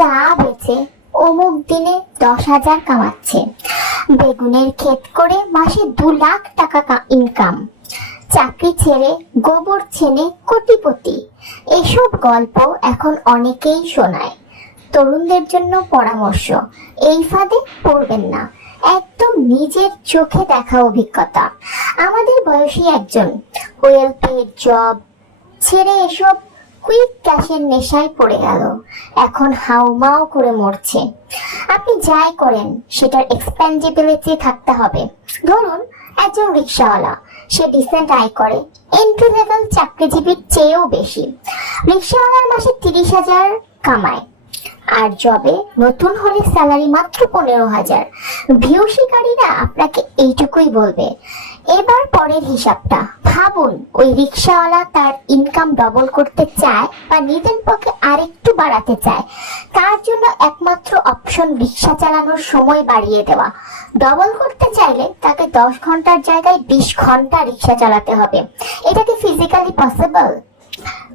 চা বেচে অমুক দিনে দশ হাজার কামাচ্ছে। বেগুনের ক্ষেত করে মাসে দু লাখ টাকা ইনকাম চাকরি ছেড়ে গোবর ছেনে কোটিপতি। এসব গল্প এখন অনেকেই শোনায়। তরুণদের জন্য পরামর্শ, এই ফাঁদে পড়বেন না। একদম নিজের চোখে দেখা অভিজ্ঞতা। আমাদের বয়সী একজন ওয়েল পেড জব ছেড়ে এসব কুইক ক্যাশের নেশায় পড়ে গেল। এখন হাউমাউ করে মরছে। আপনি যাই করেন, সেটার এক্সপেন্সিবিলিটি থাকতে হবে। ধরুন, একজন রিক্সাওয়ালা সে ডিসেন্ট আয় করে এন্ট্রি লেভেল চাকরিজীবীর চেয়েও বেশি। রিক্সাওয়ালার মাসে তিরিশ হাজার কামায়। আর জবে নতুন হলে স্যালারি মাত্র পনেরো হাজার। ভিউ শিকারীরা আপনাকে এইটুকুই বলবে। এবার পরের হিসাবটা, ভাবুন। ওই রিক্সাওয়ালা তার ইনকাম ডবল করতে চায় বা নিজের পক্ষে আরেকটু বাড়াতে চায়, তার জন্য একমাত্র অপশন রিক্সা চালানোর সময় বাড়িয়ে দেওয়া। ডবল করতে চাইলে তাকে দশ ঘণ্টার জায়গায় বিশ ঘণ্টা রিক্সা চালাতে হবে। এটা কি ফিজিক্যালি পসিবল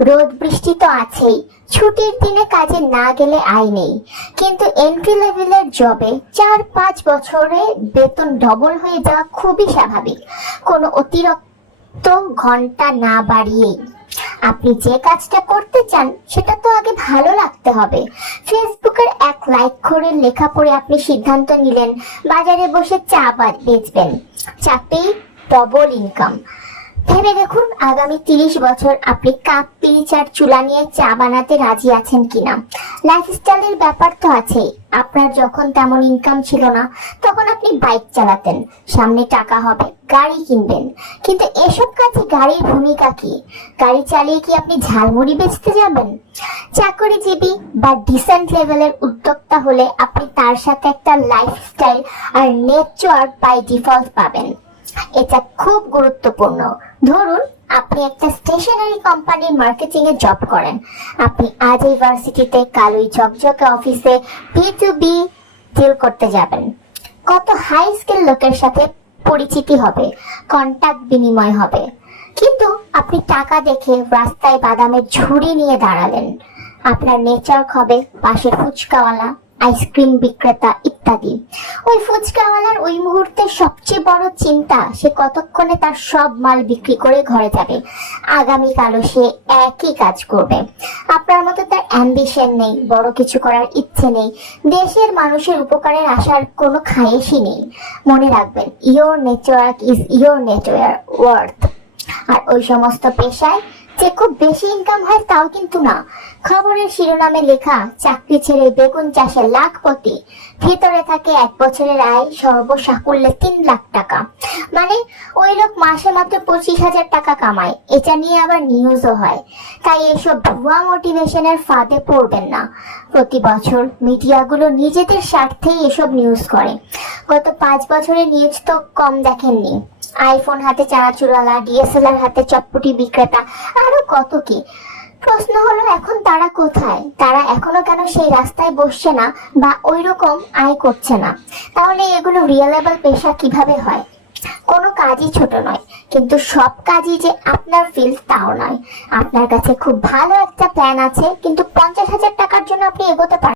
রোদ বৃষ্টি তো আছেই। ছুটির দিনে কাজে না গেলে আয় নেই। কিন্তু এন্ট্রি লেভেলের জবে চার পাঁচ বছরে বেতন ডবল হয়ে যাওয়া খুবই স্বাভাবিক। কোনো অতিরিক্ত ঘণ্টা না বাড়িয়েই আপনি যে কাজটা করতে চান, সেটা তো আগে ভালো লাগতে হবে। ফেসবুকের এক লাইক করে লেখা পড়ে আপনি সিদ্ধান্ত নিলেন, বাজারে বসে চা বেচবেন। চাপেই ডবল ইনকাম ভেবে দেখুন, আগামী তিরিশ বছর আপনি কাপ পিরিচ আর চুলা নিয়ে চা বানাতে রাজি আছেন কিনা। লাইফস্টাইলের ব্যাপার তো আছেই। আপনার যখন তেমন ইনকাম ছিল না, তখন আপনি বাইক চালাতেন। সামনে টাকা হবে, গাড়ি কিনবেন। কিন্তু এসব কাজে গাড়ির ভূমিকা কি? গাড়ি চালিয়ে কি আপনি ঝালমুড়ি বেচতে যাবেন? চাকরিজীবী বা ডিসেন্ট লেভেলের উদ্যোক্তা হলে আপনি তার সাথে একটা লাইফস্টাইল আর নেটওয়ার্ক বাই ডিফল্ট পাবেন। এটা খুব গুরুত্বপূর্ণ। ধরুন, আপনি একটা স্টেশনারি কোম্পানির মার্কেটিং এ জব করেন। আপনি আজ এই ভার্সিটিতে কাল ওই ঝকঝকে অফিসে বি টু বি ডিল করতে যাবেন। কত হাই স্কিল লোকের সাথে পরিচিতি হবে কন্টাক্ট বিনিময় হবে। কিন্তু আপনি টাকা দেখে রাস্তায় বাদামের ঝুড়ি নিয়ে দাঁড়ালেন। আপনার নেচার হবে পাশের ফুচকাওয়ালা আইসক্রিম বিক্রেতা ইত্যাদি। ওই ফুচকাওয়ালার ওই মুহূর্তে সবচেয়ে বড় চিন্তা, সে কতক্ষণে তার সব মাল বিক্রি করে ঘরে যাবে। আগামীকালও সে একই কাজ করবে। আপনার মতো তার অ্যাম্বিশন নেই, বড় কিছু করার ইচ্ছে নেই, দেশের মানুষের উপকারের আশার কোনো খায়েশই নেই। মনে রাখবেন your network is your network worth আর ওই সমস্ত পেশায় যে খুব বেশি ইনকাম হয় তাও কিন্তু না। খবরের শিরোনামে লেখা, চাকরি ছেড়ে বেগুন চাষে লাখপতি। ভিতরে থাকে এক বছরের আয় সর্বসাকুল্যে তিন লাখ টাকা। মানে ওই লোক মাসে মাত্র পঁচিশ হাজার টাকা কামায়। এটা নিয়ে আবার নিউজও হয়। তাই এসব ভুয়া মোটিভেশনের ফাঁদে পড়বেন না। প্রতি বছর মিডিয়াগুলো নিজেদের স্বার্থেই এসব নিউজ করে। গত পাঁচ বছরে নিউজ তো কম দেখেননি। আইফোন হাতে চানাচুরালা ডিএসএলআর হাতে চটপটি বিক্রেতা, আরও কত কি? প্রশ্ন হলো, এখন তারা কোথায়? তারা এখনও কেন সেই রাস্তায় বসছে না বা ওই রকম আয় করছে না? তাহলে এগুলো রিয়েলেবল পেশা কীভাবে হয়? কোনো কাজই ছোট নয়, কিন্তু সব কাজই যে আপনার ফিল্ড তাও নয়। আপনার কাছে খুব ভালো একটা প্ল্যান আছে, কিন্তু পঞ্চাশ হাজার টাকার জন্য আপনি এগোতে পারেন